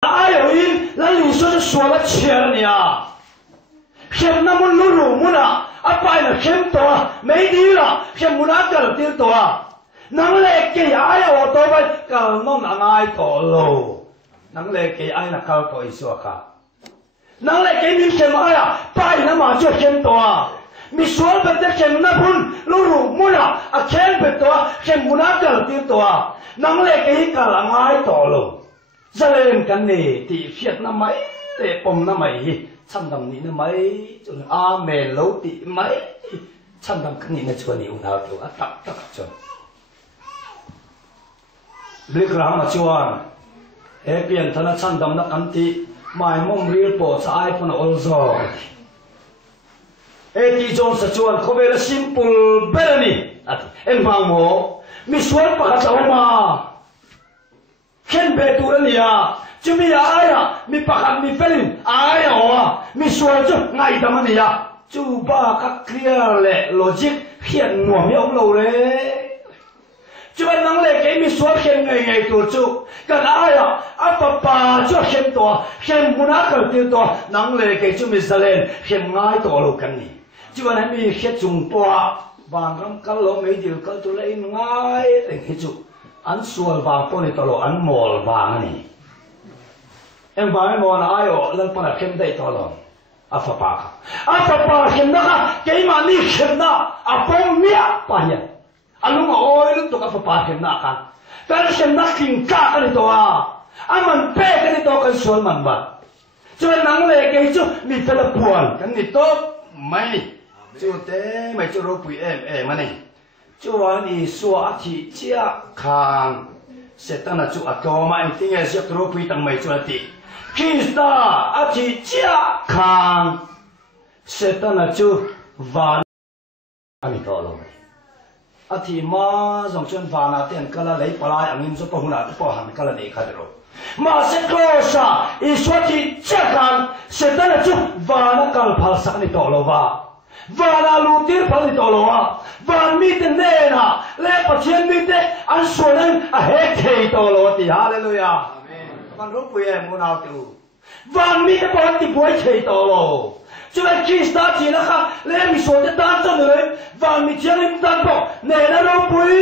ai ở in là lý số cho số là chuyện nhỉ xem năm muốn lú lú muốn à phải là xem to mấy đi là xem muốn ăn cái tiêu to nắng lệ cái ai ở to vậy cả nó là ai to lô nắng lệ cái ai là cao to ít số cả nắng lệ cái mình xem ai phải là mà chưa xem to mi số bên đây xem năm muốn lú lú muốn à xem bên to xem muốn ăn cái tiêu to nắng lệ cái cả là ai to lô giờ lên cái này thì phiệt nó mấy để bom nó mấy chăm đầm ní nó mấy cho mẹ lâu thì mấy chăm đầm cái ní nó cho nhiều nào kiểu tắc cho biết rằng mà cho em biển thằng nó chăm đầm nó ăn thì mai mong real bộ sai phần all rồi em đi cho chuan không phải là simple better nè em bằng mồ mi suốt bà cháu mà khen bề tu lên à chứ mi ai mi pakat mi felin ai mi suy chứ ngày tầm anh à chú ba các clear lệ logic hiện ngủ mi ông lâu đấy chú anh năng lệ cái mi suy khen ngày tu chú cái ai papa chú khen to khen muốn ăn cái tiêu to năng lệ cái chú mi salen khen ngay to lâu cái này chú anh mi khen chung to vàng lắm cái lỗ mấy điều cái tu lấy ngay để cái chú anh xuôi vàng po này to lo anh mol vàng này em vàng mol ai ở lần pa khem đây to lo apa khem đó cái mà ni khem đó apong mía pa nhỉ anh lúc mà ôi lúc tụi apa khem đó kan cái khem đó kinh cả cái đó anh mình pe cái đó cái xuôi mình bật cho nên nắng lệ cái chú mình phải là buồn cái này tốt mày chú thế mày chú đâu bụi em mà này chú anh đi xóa thì chia khang sẽ tăng là chú cho mà anh tiếng nghe sẽ đâu bụi tăng mày chú thì khi ta thì chia khang sẽ tăng là chú và anh to rồi thì mà dòng chân vàng là tiền cái là lấy bỏ lại anh em giúp bao nhiêu bỏ hàng cái là để khai rồi mà sẽ có sa ý xóa thì chia khang sẽ tăng là chú và nó cần phải sắc này to rồi và là lũ tiên phải đi tàu lúa và mi tên này na lẽ bắt chuyện mi tên anh xuân anh hết thầy tàu lúa thì hallelujah con rút về em muốn nào tiêu và mi tên bắt thì bồi thầy tàu lúa cho nên khi ta chỉ là khác lẽ mi xuânจะตั้งต้นเลยvà mi chỉ làตั้งต้นเนี่ยนะเราบวย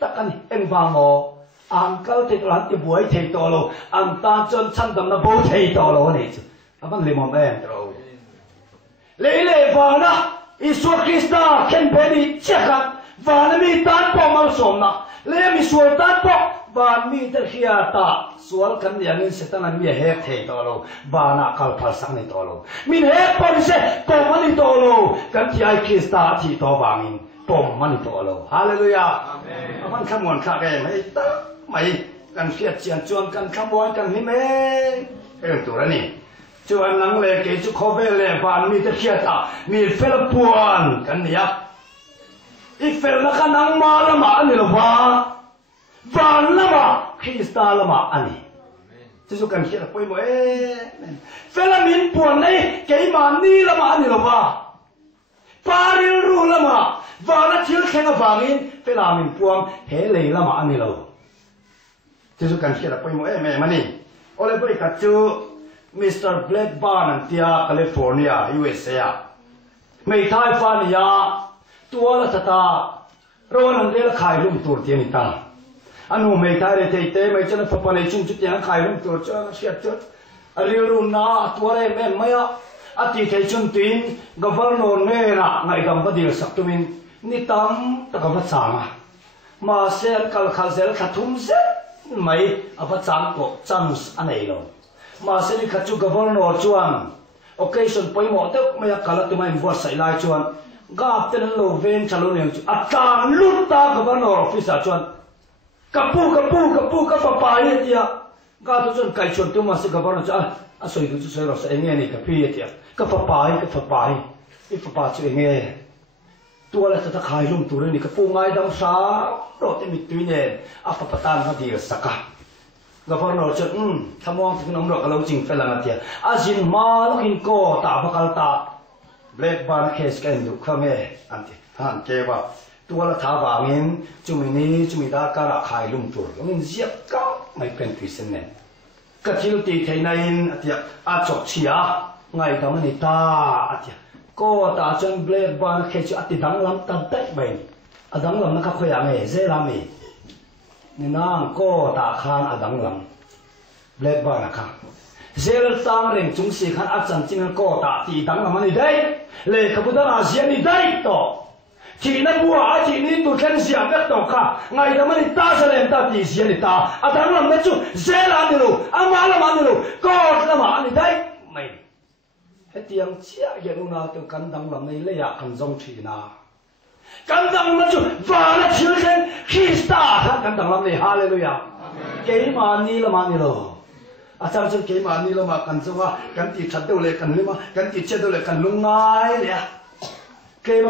tất cả em vàng ngô anh câu thì làm thì bồi thầy tàu lúa anhตั้งจนชั้นดำนะbồi thầy tàu lúa này chứ anh vẫn liềm em rồi lấy lệ vàng na Isu Krista khen bé đi chết khăn và nó mi tan bỏ mal sôm na lấy mi suy tan bỏ và mi tới khi ta sual cần nhà mình sẽ tăng lên mi hết thề to lo và na kal phal sang này to lo mình hết bỏ đi sẽ bỏ mani to lo cần thì ai Krista thì to vàng mình bỏ mani to lo hallelujah amen anh khăm muốn khạc cái mấy ta mấy cần phiệt chuyện chuan cần khăm muốn cần hi mê cái tụi này chú anh năng lệ cái chú khó về lệ và mi tới kia ta mi phải là buồn cái này ít phải là cái năng mà là mà anh là và là mà Krista là mà anh chú cần kia là quay mỗi phải là mình buồn này cái mà ni là mà anh là ba điều ru là mà và nó thiếu khen cái vàng in phải là mình buồn hệ lệ là mà anh là chú cần kia là quay mỗi mẹ mà nè ôi bây giờ chú Mr. Blackburn and Tia California USA ไม่ท้ายฟ้านี่ยาตัวละตาร้อนนั่นเรื่องขายลุ่มตัวเทียนิตาอันนู้ไม่ท้ายเลยเตะไม่ใช่นะฟังในชุ่มชุดยังขายลุ่มตัวจ้าเสียจุดเรื่องรุ่นน่ะตัวอะไรแม่ไม่อะอาทิตย์ที่ชุนตินกัฟเวอร์นอร์เนี่ยนะไงกัมบัดดีสักตัวมินนี่ตั้มตะกัฟสามะมาเซลคัลคัลเซลขัดทุ่มเซไม่อาฟัดสามก็จันส์อันไหนลงมาเสด็จขัดจูกัฟเวอร์นอร์ชวนโอเคส่วนไปหมดเด็กไม่อยากกลับตัวไม่วัดใส่ลายชวนกาบเต้นโลเวนชาลูเนียงอาจารย์ลุตตากัฟเวอร์นอร์ออฟฟิศชวนกับปูกับฟ้าป่าเนี่ยที่กาบตัวชวนไก่ชวนตัวมาสิกัฟเวอร์นอร์ชวนสวยตัวสวยเราใส่เงี้ยนี่กับพี่ที่กับฟ้าป่าอีฟ้าป่าช่วยเงี้ยตัวอะไรจะขายลุ่มตัวนี้กับปูง่ายดำสาโรตีมิตรเนี่ยอาฟ้าป่าตานก็ดีสักการกัฟเวอร์นอร์ชวนทำมองถึงน้องเราเราจริงเป็นอะไรที่อาจินมาลูกอินโก้ตาพักตาเบลกบาร์เคสกันดูข้างเงี้ยอันที่ฮันเก็บว่าตัวละท้าวางินจุ่มนี้จุ่มดาการขายลุ่มตัวงินเสียบก็ไม่เป็นพิเศษเนี่ยก cái chiếu tì thế này thì chọc chia ngày đó mình ta cô ta chân ble ban khi cho ati đắng lắm ta tết bền đắng lắm nó khắc khoe mày dễ làm mày nên nàng cô ta khan đắng lắm ble ban là khăn dễ là tăng rèn chúng si khan chân chính cô ta thì đắng lắm anh đây lệ cái bữa đó là gì đây to chỉ nó bùa chỉ ní tụi khen xiêm biết đâu cả ngày đó mình ta sẽ làm ta thì gì ta đắng lắm mấy chú dễ làm được mà làm được cô làm anh đây mày hết tiếng chia hiện nào từ căn đăng làm này lấy à căn dòng thủy na căn đăng mà chú và là chiếu trên khi ta căn đăng làm này hallelujah cái mà ni là mà ni rồi chẳng chừng cái mà ni là mà căn dòng căn tì chặt đâu lấy căn lima căn tì chết đâu lấy căn lung ngay đấy cái